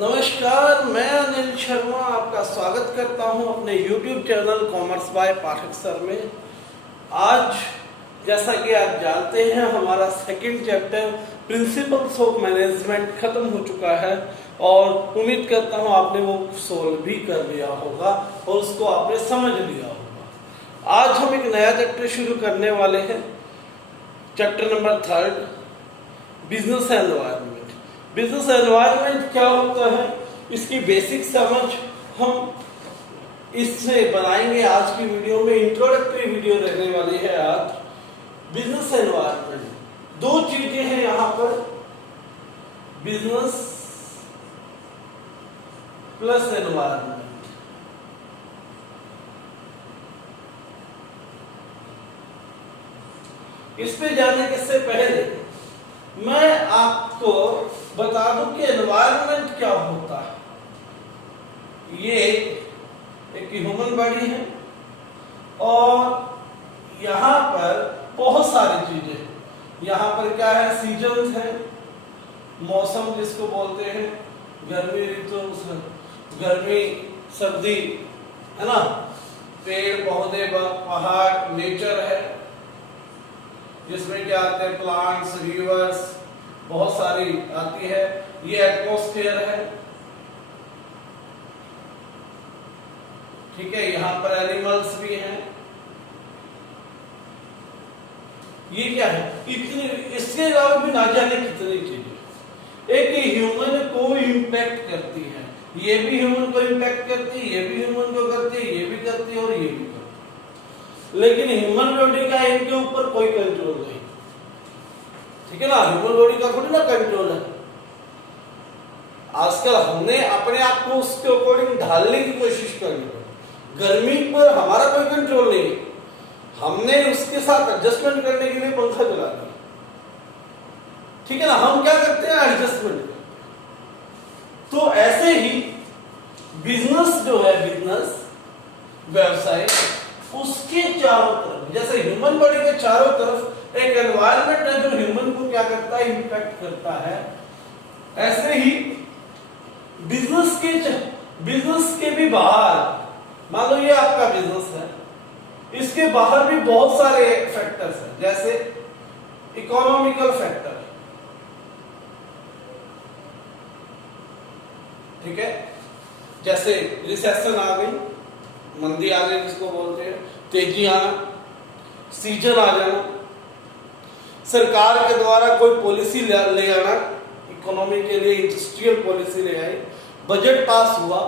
नमस्कार, मैं अनिल शर्मा आपका स्वागत करता हूं अपने YouTube channel commerce by Pathak sir में। आज जैसा कि आप जानते हैं हमारा second chapter principles of management खत्म हो चुका है और उम्मीद करता हूं आपने वो सोल्व भी कर लिया होगा और उसको आपने समझ लिया होगा। आज हम एक नया चैप्टर शुरू करने वाले हैं, chapter number 3, business environment. Business environment क्या होता है, इसकी बेसिक समझ हम इससे बनाएंगे। आज की वीडियो में इंट्रोडक्टरी वीडियो रहने वाली है। आज बिजनेस एनवायरनमेंट, दो चीजें हैं यहां पर, बिजनेस प्लस एनवायरनमेंट। इस पे जाने के से पहले मैं आपको बता दूं कि एनवायरनमेंट क्या होता है। ये एक ह्यूमन बॉडी है और यहां पर बहुत सारी चीजें हैं। यहां पर क्या है, सीजन्स है, मौसम जिसको बोलते हैं, गर्मी ऋतु, गर्मी सर्दी है ना, पेड़ पौधे पहाड़ नेचर है जिसमें क्या आते हैं, प्लांट्स, रिवर्स, बहुत सारी आती है। ये एटमॉस्फेयर है, ठीक है। यहां पर एनिमल्स भी हैं। ये क्या है, इतने, इसके अलावा भी ना जाने कितनी चीजें एक ही ह्यूमन को इम्पैक्ट करती है। ये भी ह्यूमन को इम्पैक्ट करती है, ये भी ह्यूमन को करती है, ये भी करती है और ये भी करती है। लेकिन ह्यूमन बॉडी का इनके ऊपर कोई कंट्रोल नहीं, ठीक है ना। ह्यूमन बॉडी का थोड़ी ना कंट्रोल है। आजकल हमने अपने आप को उसके अकॉर्डिंग ढालने की कोशिश करी है। गर्मी पर हमारा कोई कंट्रोल नहीं, हमने उसके साथ एडजस्टमेंट करने के लिए पंखा चला दिया, ठीक है ना। हम क्या करते हैं, एडजस्टमेंट करते हैं। तो ऐसे ही बिजनेस जो है, बिजनेस व्यवसाय, उसके चारों तरफ, जैसे ह्यूमन बॉडी के चारों तरफ एक एनवायरनमेंट है जो ह्यूमन को क्या करता है, इंपैक्ट करता है। ऐसे ही बिजनेस के भी बाहर, मान लो ये आपका बिजनेस है, इसके बाहर भी बहुत सारे फैक्टर्स हैं, जैसे इकोनॉमिकल फैक्टर, ठीक है। जैसे रिसेशन आ गई, मंदी आ गई जिसको बोलते हैं, तेजी आना, सीजन आ जाना, सरकार के द्वारा कोई पॉलिसी ले आना, इकोनॉमी के लिए इंडस्ट्रियल पॉलिसी ले आई, बजट पास हुआ,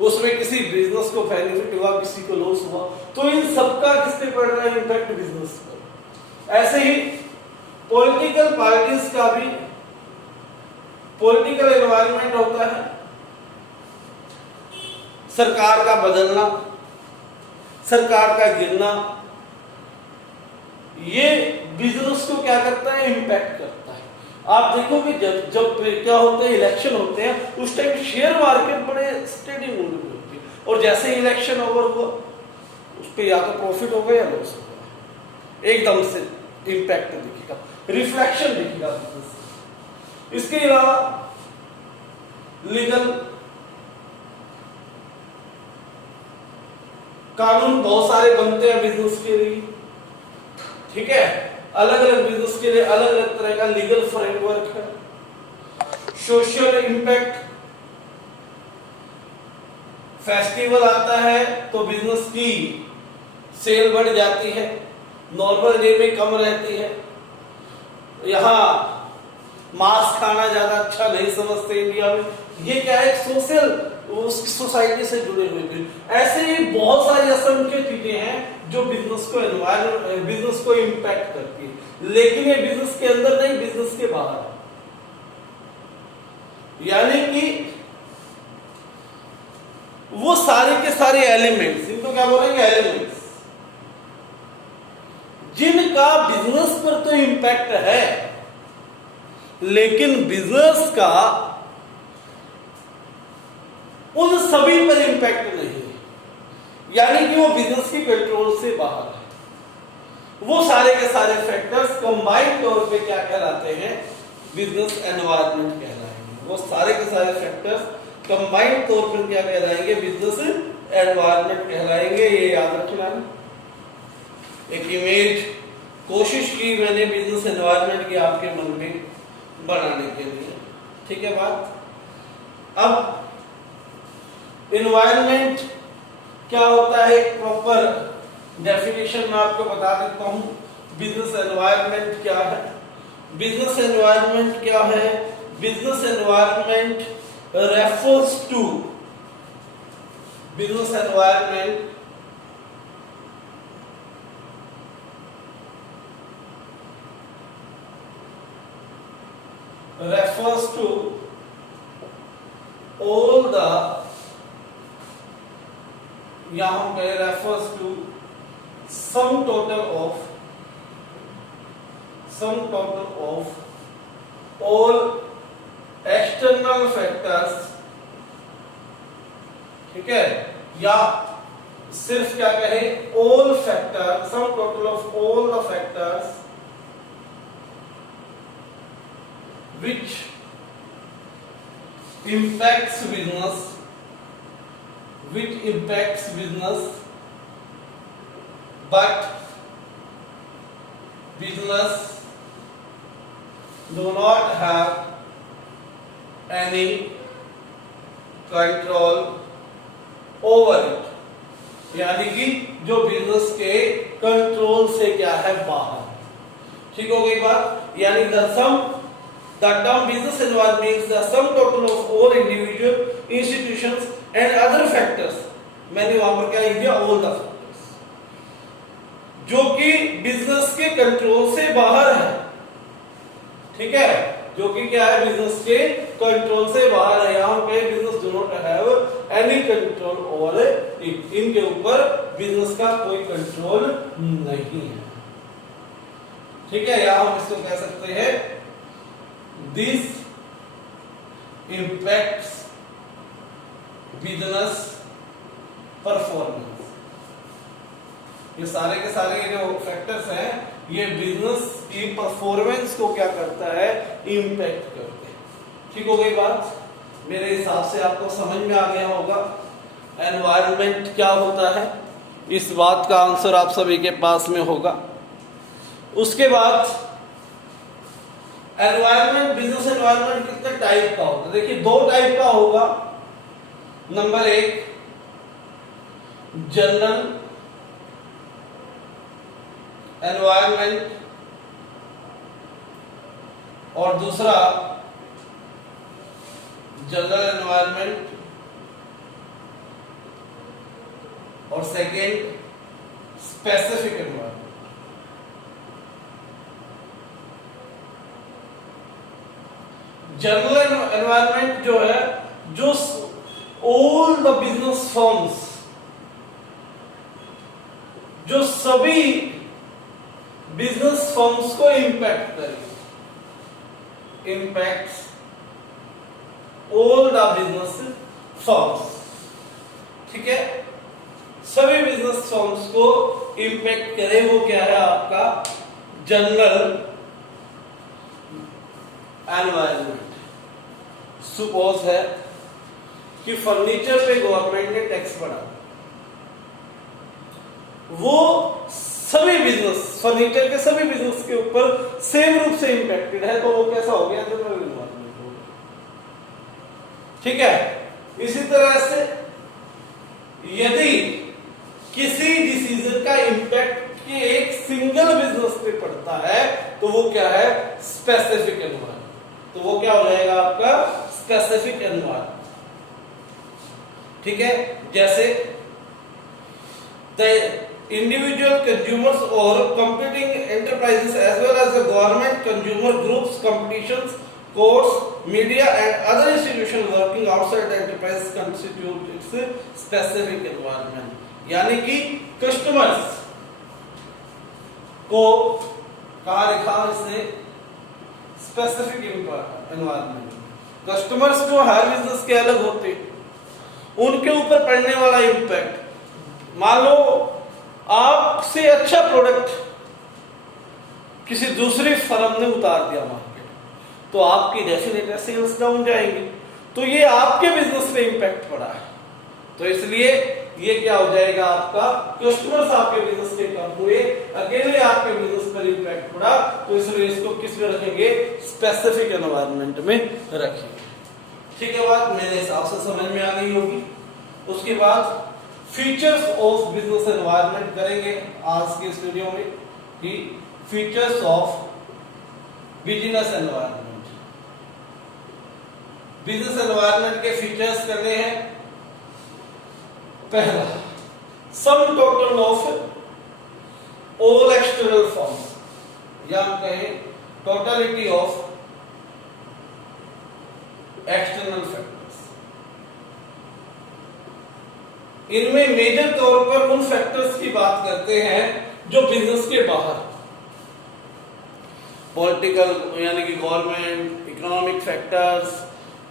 उसमें किसी बिजनेस को बेनिफिट हुआ, किसी को लॉस हुआ, तो इन सबका किस पे पड़ रहा है, इम्पैक्ट बिजनेस पर। ऐसे ही पॉलिटिकल पार्टीज का भी पॉलिटिकल एनवायरनमेंट होता है, सरकार का बदलना, सरकार का गिरना, ये बिजनेस को क्या करता है, इंपैक्ट करता है। आप देखोगे जब क्या होते हैं, इलेक्शन होते हैं, उस टाइम शेयर मार्केट बड़े स्टेडी मूड में होती है, और जैसे ही इलेक्शन ओवर हुआ उस पर या तो प्रॉफिट हो गया या लॉस हो गया, एकदम से इंपैक्ट दिखेगा, रिफ्लेक्शन दिखेगा बिजनेस। इसके अलावा लीगल कानून बहुत सारे बनते हैं बिजनेस के लिए, ठीक है। अलग अलग बिजनेस के लिए अलग अलग तरह का लीगल फ्रेमवर्क है। सोशल इंपैक्ट, फेस्टिवल आता है तो बिजनेस की सेल बढ़ जाती है, नॉर्मल डे में कम रहती है। यहां मांस खाना ज्यादा अच्छा नहीं समझते इंडिया में, ये क्या है, सोशल, उसकी सोसाइटी से जुड़े हुए भी। ऐसे ही बहुत सारी असंख्य चीजें हैं जो बिजनेस को इंपैक्ट करती है, लेकिन ये बिजनेस के अंदर नहीं, बिजनेस के बाहर। यानी कि वो सारे के सारे एलिमेंट्स, इनको क्या बोलेंगे, एलिमेंट्स, जिनका बिजनेस पर तो इंपैक्ट है लेकिन बिजनेस का उन सभी पर इंपैक्ट नहीं है, यानी कि वो बिजनेस की कंट्रोल से बाहर है। वो सारे के सारे फैक्टर्स कंबाइंड तौर पे क्या कहलाते हैं, बिजनेस एनवायरनमेंट कहलाएंगे। वो सारे के सारे फैक्टर्स कंबाइंड तौर पर क्या कहलाएंगे, बिजनेस एनवायरनमेंट कहलाएंगे। ये याद रखना है। एक इमेज कोशिश की मैंने बिजनेस एनवायरनमेंट की आपके मन में बनाने के लिए, ठीक है बात। अब एनवायरनमेंट क्या होता है, एक प्रॉपर डेफिनेशन मैं आपको बता देता हूं। बिजनेस एनवायरनमेंट क्या है? बिजनेस एनवायरनमेंट क्या है? Business environment refers to business environment refers to all the, यहां पे refers to sum total of all external factors, ठीक है, या सिर्फ क्या कहें, all factor, sum total of all the factors which impacts business but business do not have any control over it, यानी कि जो बिजनेस के कंट्रोल से क्या है, बाहर। ठीक हो गई बात। यानी the term business environment means the sum total of all individual institutions and other factors, मैंने वहां पर क्या लिख दिया, all the factors, जो कि बिजनेस के कंट्रोल से बाहर है। ठीक है, जो कि क्या है, बिजनेस के कंट्रोल से बाहर है। यहाँ पे business do not have any control over it, इनके ऊपर बिजनेस का कोई कंट्रोल नहीं है। ठीक है, यहाँ हम इसको कह सकते हैं दिस इंपैक्ट्स बिजनेस परफॉर्मेंस। ये सारे के सारे जो फैक्टर्स हैं, ये बिजनेस की परफॉर्मेंस को क्या करता है, इंपैक्ट करते हैं। ठीक हो गई बात। मेरे हिसाब से आपको समझ में आ गया होगा एनवायरनमेंट क्या होता है। इस बात का आंसर आप सभी के पास में होगा। उसके बाद एनवायरनमेंट, बिजनेस एनवायरनमेंट कितने टाइप का होता है? देखिए, दो टाइप का होगा। नंबर एक जनरल एनवायरनमेंट और दूसरा जनरल एनवायरनमेंट और second specific environment. General environment जो है, जो ऑल द बिजनेस फर्म्स, जो सभी बिजनेस फर्म्स को इंपैक्ट करेगी, impacts all the business firms. ठीक है, सभी बिजनेस फर्म्स को इंपैक्ट करे, वो क्या है आपका जनरल एनवायरनमेंट। सपोज है कि फर्नीचर पे गवर्नमेंट ने टैक्स बढ़ा, वो सभी बिजनेस, फर्नीचर के सभी बिजनेस के ऊपर सेम रूप से इंपैक्टेड है, तो वो कैसा हो गया, जनरल एनवायरनमेंट हो गया। ठीक है, इसी तरह से यदि किसी डिसीजन का इंपैक्ट कि एक सिंगल बिजनेस पे पड़ता है, तो वो क्या है, स्पेसिफिक एनवायरनमेंट। तो वो क्या हो जाएगा आपका स्पेसिफिक एनवायरनमेंट। ठीक है, जैसे the individual consumers or competing enterprises as well as the government, consumer groups, competitions, courts, media and other institutions working outside the enterprise constitute its specific environment। यानी कि कस्टमर्स को कहा लिखा इसने स्पेसिफिक एनवायरनमेंट। कस्टमर्स जो हर business के अलग होते, उनके ऊपर पड़ने वाला इंपैक्ट, मान लो आपसे अच्छा प्रोडक्ट किसी दूसरी फर्म ने उतार दिया मार्केट, तो आपकी डेफिनेटली सेल्स डाउन जाएंगी, तो ये आपके बिजनेस पे इंपैक्ट पड़ा है। तो इसलिए ये क्या हो जाएगा, आपका कस्टमर्स आपके बिजनेस पे कम हुए, अकेले आपके बिजनेस पर इंपैक्ट पड़ा, तो इसलिए इसको किस में रखेंगे, स्पेसिफिक एनवायरनमेंट में रखेंगे। ठीक है, बात मेरे हिसाब से समझ में आ गई होगी। उसके बाद फीचर्स ऑफ बिजनेस एनवायरनमेंट करेंगे आज के इस वीडियो में, कि features of business environment. Business environment के फीचर्स करने हैं। पहला, sum total of all external forms, या हम कहें टोटलिटी ऑफ एक्सटर्नल फैक्टर्स। इनमें मेजर तौर पर उन फैक्टर्स की बात करते हैं जो बिजनेस के बाहर, पॉलिटिकल यानी कि गवर्नमेंट, इकोनॉमिक फैक्टर्स,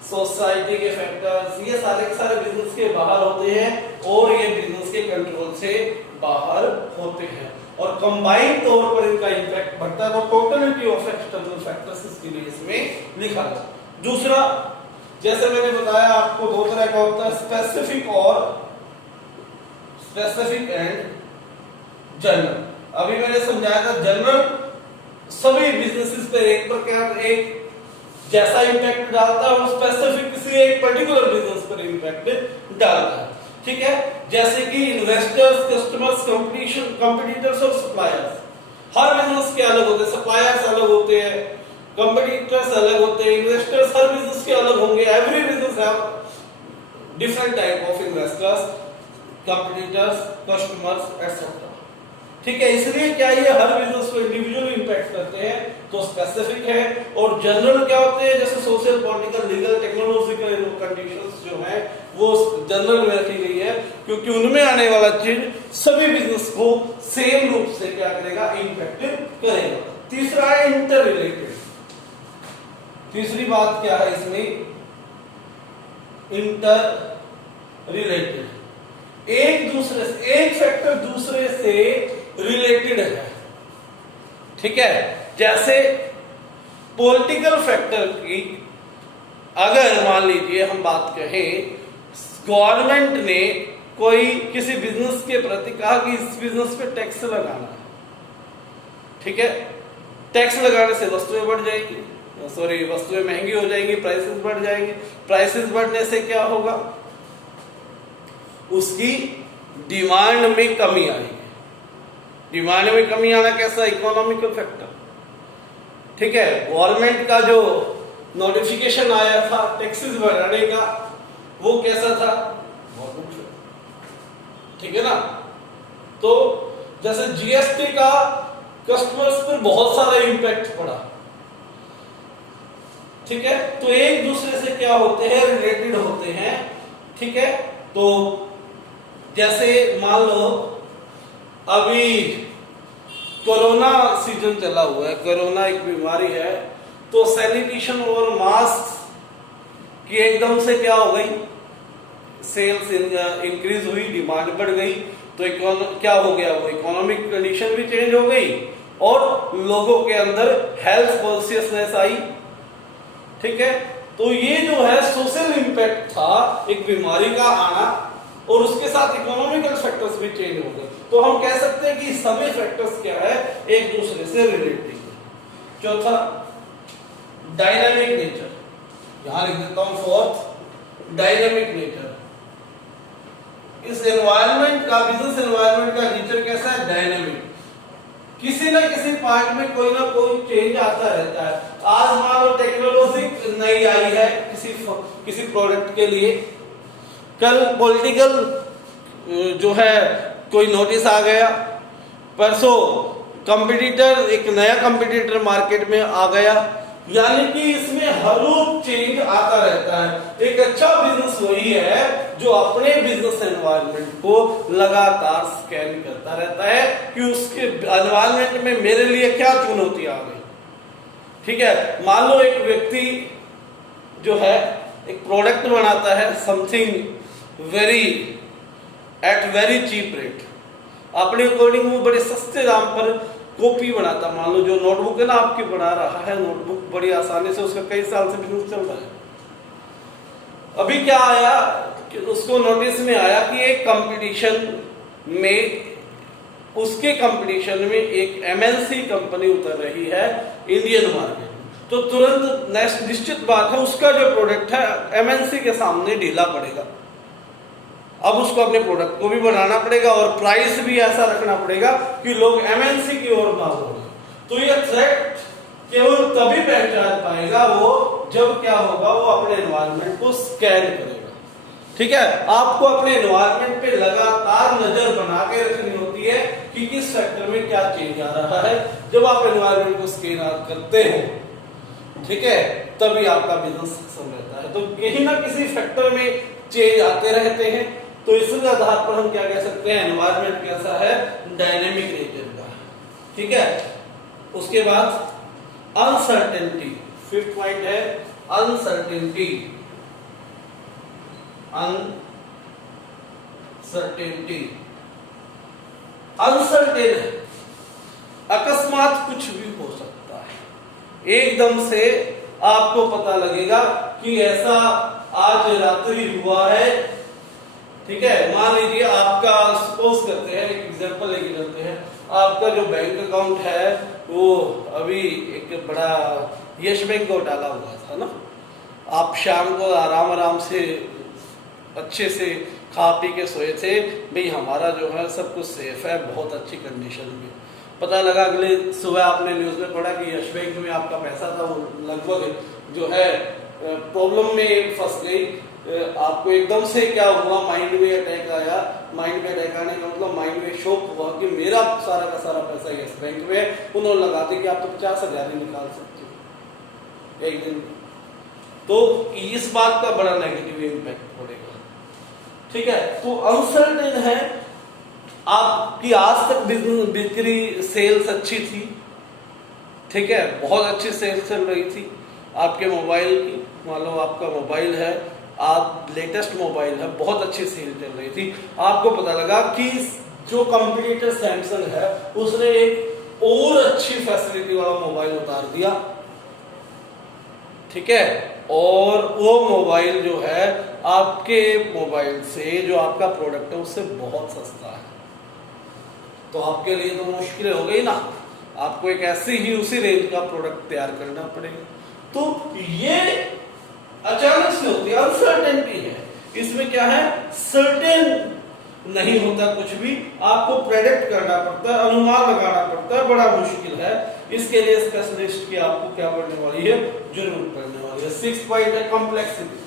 सोसाइटी के फैक्टर्स, ये सारे के सारे बिजनेस के बाहर होते हैं और ये बिजनेस के कंट्रोल से बाहर होते हैं, और कंबाइंड तौर पर इनका इंपैक्ट बढ़ता है। तो टोटलिटी ऑफ एक्सटर्नल फैक्टर्स इसके लिए इसमें लिखा है। दूसरा, जैसे मैंने बताया आपको, दो तरह का होता है, स्पेसिफिक एंड जनरल। अभी मैंने समझाया था जनरल सभी बिजनेसेस पे एक प्रकार एक जैसा इंपैक्ट डालता है, और स्पेसिफिक किसी एक पर्टिकुलर बिजनेस पर इंपैक्ट डालता है। ठीक है, जैसे कि इन्वेस्टर्स, कस्टमर्स, कंपटीटर्स और सप्लायर्स। हर बिजनेस के अलग होते हैं, सप्लायर्स अलग होते हैं, कंपटीटर्स अलग होते हैं, इन्वेस्टर्स हर बिजनेस के अलग होंगे। Every business have different type of investors, competitors, customers etcetera. ठीक है, इसलिए क्या ये हर बिजनेस को इंडिविजुअली इंपैक्ट करते हैं, तो स्पेसिफिक है। और जनरल क्या होते हैं, जैसे social, political, legal, technological conditions जो है वो जनरल में रखी गई है, क्योंकि उनमें आने वाला चेंज सभी बिजनेस को सेम रूप से क्या करेगा, इंपैक्ट करेगा। तीसरा है इंटर रिलेटेड। तीसरी बात क्या है इसमें, इंटर रिलेटेड, एक दूसरे से, एक फैक्टर दूसरे से रिलेटेड है। ठीक है, जैसे पॉलिटिकल फैक्टर की अगर मान लीजिए हम बात कहें, गवर्नमेंट ने कोई किसी बिजनेस के प्रति कहा कि इस बिजनेस पे टैक्स लगाना है। ठीक है, टैक्स लगाने से वस्तुएं बढ़ जाएंगी, वस्तुएं महंगी हो जाएंगी, प्राइसेस बढ़ जाएंगे। प्राइसेस बढ़ने से क्या होगा, उसकी डिमांड में कमी आएगी। डिमांड में कमी आना कैसा, इकोनॉमिकल फैक्टर। ठीक है, गवर्नमेंट का जो नोटिफिकेशन आया था टैक्सेस बढ़ाने का, वो कैसा था, ठीक है ना। तो जैसे जीएसटी का कस्टमर्स पर बहुत सारा इंपैक्ट पड़ा। ठीक है, तो एक दूसरे से क्या होते हैं, रिलेटेड होते हैं। ठीक है, तो जैसे मान लो अभी कोरोना सीजन चला हुआ है, कोरोना एक बीमारी है, तो सैनिटेशन और मास्क की एकदम से क्या हो गई, सेल्स इंक्रीज हुई, डिमांड बढ़ गई, तो क्या हो गया, वो इकोनॉमिक कंडीशन भी चेंज हो गई और लोगों के अंदर हेल्थ कॉन्शियसनेस आई। ठीक है, तो ये जो है सोशल इंपैक्ट था, एक बीमारी का आना, और उसके साथ इकोनॉमिकल फैक्टर्स भी चेंज हो गए। तो हम कह सकते हैं कि सभी फैक्टर्स क्या है, एक दूसरे से रिलेटेड है। चौथा, डायनामिक नेचर, यहां लिख देता हूं फोर्थ, डायनामिक नेचर। इस एनवायरनमेंट का, बिजनेस एनवायरनमेंट का नेचर कैसा है, डायनामिक। किसी ना किसी पार्ट में कोई ना कोई चेंज आता रहता है। आज मान लो टेक्नोलॉजी नई आई है किसी प्रोडक्ट के लिए, कल पॉलिटिकल जो है कोई नोटिस आ गया, परसों कंपटीटर, एक नया कंपटीटर मार्केट में आ गया, यानी कि इसमें हर रोज चेंज आता रहता है। एक अच्छा बिजनेस वही है जो अपने बिजनेस एनवायरनमेंट को लगातार स्कैन करता रहता है कि उसके एनवायरनमेंट में मेरे लिए क्या चुनौती आ गई। ठीक है, मान लो एक व्यक्ति जो है एक प्रोडक्ट बनाता है, समथिंग वेरी चीप रेट, अपने अकॉर्डिंग वो बड़े सस्ते दाम पर कॉपी बनाता, मान लो जो नोटबुक है ना आपकी बना रहा है, नोटबुक बड़ी आसानी से, उसका कई साल से बिजनेस चल रहा है। अभी क्या आया कि उसको नोटिस में आया कि एक कंपटीशन में, उसके कंपटीशन में एक एमएनसी कंपनी उतर रही है इंडियन मार्केट, तो तुरंत निश्चित बात है उसका जो प्रोडक्ट है एमएनसी के सामने ढीला पड़ेगा। अब उसको अपने प्रोडक्ट को भी बनाना पड़ेगा और प्राइस भी ऐसा रखना पड़ेगा कि लोग एमएनसी की ओर ना हो। तो ये थ्रेट केवल तभी पहचान पाएगा वो जब क्या होगा, वो अपने एनवायरनमेंट को स्कैन करेगा। ठीक है, आपको अपने एनवायरनमेंट पे लगातार नजर बना के रखनी होती है कि किस सेक्टर में क्या चेंज आ रहा है। जब आप एनवायरनमेंट को स्कैन करते हो, ठीक है, तभी आपका बिजनेस सक्षम रहता है। तो कहीं ना किसी सेक्टर में चेंज आते रहते हैं, तो इसके आधार पर हम क्या कह सकते हैं, एनवायरनमेंट कैसा है, डायनेमिक नेचर का। ठीक है, उसके बाद अनसर्टेनिटी, फिफ्थ पॉइंट है अनसर्टेनिटी। अनसर्टेन, अकस्मात कुछ भी हो सकता है, एकदम से आपको पता लगेगा कि ऐसा आज रात्रि हुआ है। ठीक है, मान लीजिए आपका, सपोज करते हैं, एक एग्जांपल लेके चलते हैं, आपका जो बैंक अकाउंट है वो अभी एक बड़ा यस बैंक को डाला हुआ था ना, आप शाम को आराम से अच्छे से खा पी के सोए थे, भाई हमारा जो है सब कुछ सेफ है, बहुत अच्छी कंडीशन में। पता लगा अगले सुबह आपने न्यूज में पढ़ा कि यस बैंक में आपका पैसा था वो लगभग जो है प्रॉब्लम में फंस गई। आपको एकदम से क्या हुआ, माइंड में अटैक आया। माइंड में अटैक आने का मतलब माइंड में शौक हुआ कि मेरा सारा का सारा पैसा यस बैंक में। उन्होंने लगाते कि आप तो 50,000 ही निकाल सकते हो एक दिन। तो इस बात का बड़ा नेगेटिव इम्पैक्ट पड़ेगा। ठीक है, तो अनसर्टेन है। आपकी आज तक बिजनेस बिक्री सेल्स अच्छी थी, ठीक है, बहुत अच्छी सेल्स चल रही थी आपके मोबाइल की। मान लो आपका मोबाइल है, आप लेटेस्ट मोबाइल है, बहुत अच्छी सेल चल रही थी। आपको पता लगा कि जो कंपटीटर सैमसंग है उसने एक और अच्छी फैसिलिटी वाला मोबाइल उतार दिया। ठीक है, और वो मोबाइल जो है आपके मोबाइल से, जो आपका प्रोडक्ट है उससे बहुत सस्ता है। तो आपके लिए तो मुश्किल हो गई ना, आपको एक ऐसी ही उसी रेंज का प्रोडक्ट तैयार करना पड़ेगा। तो ये अचानक से होती है, अनसर्टेनिटी है। इसमें क्या है, सर्टेन नहीं होता कुछ भी, आपको प्रेडिक्ट करना पड़ता है, अनुमान लगाना पड़ता है, बड़ा मुश्किल है। इसके लिए स्पेशलिस्ट की आपको क्या पड़ने वाली है, जरूरत पड़ने वाली है। 6 पॉइंट है कॉम्प्लेक्सिटी।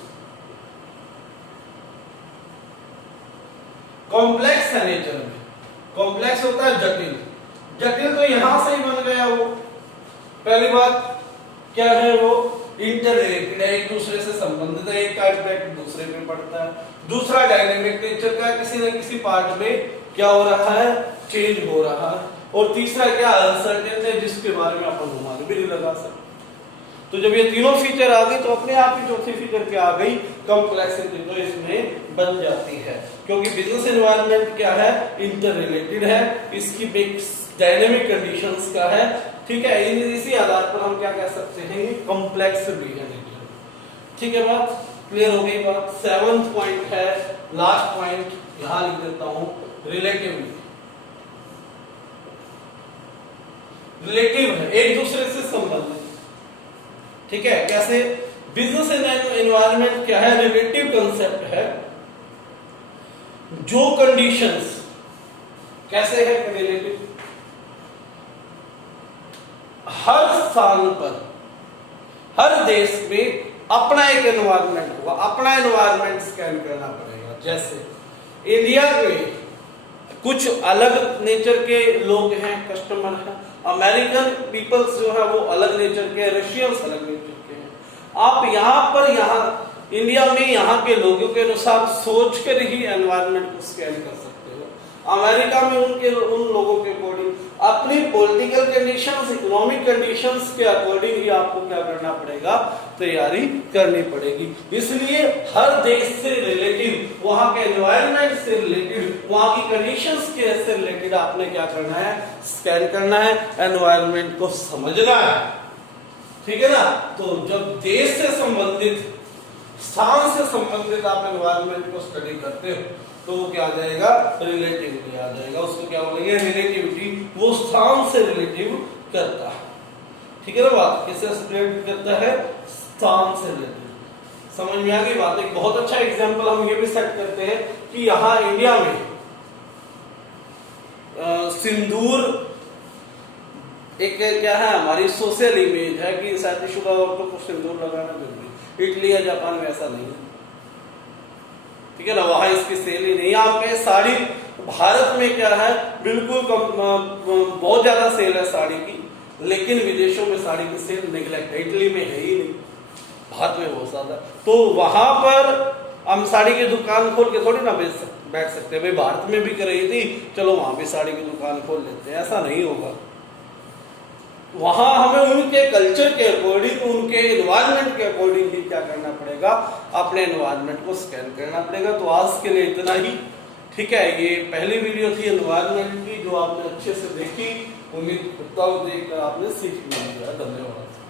कॉम्प्लेक्स है नेचर में, कॉम्प्लेक्स होता है जटिल। जटिल तो यहां से ही बन गया वो। पहली बात क्या है, वो इंटर रिलेटेड है, एक दूसरे से संबंधित है, एक का इम्पैक्ट दूसरे पे पड़ता है। दूसरा डायनेमिक नेचर का, किसी न किसी पार्ट में क्या हो रहा है, चेंज हो रहा है। और तीसरा क्या, अनसर्टेन है, जिसके बारे में अपन अनुमान भी नहीं लगा सकते। तो जब ये तीनों फीचर आ गई तो अपने आप ही चौथी फीचर क्या आ गई, कॉम्प्लेक्सिटी, तो इसमें बन जाती है। क्योंकि बिजनेस एनवायरनमेंट क्या है, इंटर रिलेटेड है, इसकी बेस डायनेमिक कंडीशंस का है। ठीक है, इसी आधार पर हम क्या कह सकते हैं, कॉम्प्लेक्स भी है। ठीक है, बात क्लियर हो गई। बात 7th पॉइंट है, लास्ट पॉइंट यहां लिख देता हूं, रिलेटिवली। रिलेटिव है, एक दूसरे से संबंधित। ठीक है, कैसे, बिजनेस एनवायरनमेंट क्या है, रिलेटिव कंसेप्ट है। जो कंडीशंस कैसे है रिलेटिव, हर स्थान पर, हर देश में अपना एक एनवायरनमेंट होगा, अपना एनवायरनमेंट स्कैन करना पड़ेगा। जैसे इंडिया में कुछ अलग नेचर के लोग हैं, कस्टमर हैं, अमेरिकन पीपल्स जो है वो अलग नेचर के, रशियंस अलग नेचर के हैं। आप यहाँ पर, यहाँ इंडिया में यहाँ के लोगों के अनुसार सोचकर ही एनवायरनमेंट को स्कैन कर सकते हो। अमेरिका में उन लोगों के अकॉर्डिंग अपनी पॉलिटिकल कंडीशंस, इकोनॉमिक कंडीशंस के अकॉर्डिंग ही आपको क्या करना पड़ेगा, तैयारी करनी पड़ेगी। इसलिए हर देश से रिलेटिव, वहां के एनवायरनमेंट से रिलेटेड, वहां की कंडीशंस के से रिलेटेड आपने क्या करना है, स्कैन करना है, एनवायरनमेंट को समझना है। ठीक है ना। तो जब देश से संबंधित, स्थान से संबंधित आप एनवायरनमेंट को स्टडी करते हो तो वो क्या आ जाएगा, रिलेटिविटी आ जाएगा। उसको क्या बोलेंगे, रिलेटिविटी। वो स्थान से रिलेटिव करता है। ठीक है ना बात, किससे रिलेट करता है, स्थान से रिलेटिव। समझ में आ गई बात। एक बहुत अच्छा एग्जांपल हम ये भी सेट करते हैं कि यहाँ इंडिया में सिंदूर एक क्या है, हमारी सोशल इमेज है कि शादीशुदा औरतों को सिंदूर लगाना जरूरी। इटली या जापान में ऐसा नहीं है। ठीक है ना, वहां इसकी सेल ही नहीं। यहाँ पे साड़ी, भारत में क्या है, बिल्कुल बहुत ज्यादा सेल है साड़ी की, लेकिन विदेशों में साड़ी की सेल नेग्लेक्ट है। इटली में है ही नहीं, भारत में बहुत ज्यादा। तो वहां पर हम साड़ी की दुकान खोल के थोड़ी ना बैठ सकते। भाई भारत में भी कर रही थी, चलो वहां भी साड़ी की दुकान खोल लेते हैं, ऐसा नहीं होगा। वहां हमें उनके कल्चर के अकॉर्डिंग, उनके एनवायरनमेंट के अकॉर्डिंग ही क्या करना पड़ेगा, अपने एनवायरनमेंट को स्कैन करना पड़ेगा। तो आज के लिए इतना ही। ठीक है, ये पहली वीडियो थी एनवायरनमेंट की, जो आपने अच्छे से देखी। उम्मीद करता हूं देखकर आपने सीख लिया। धन्यवाद।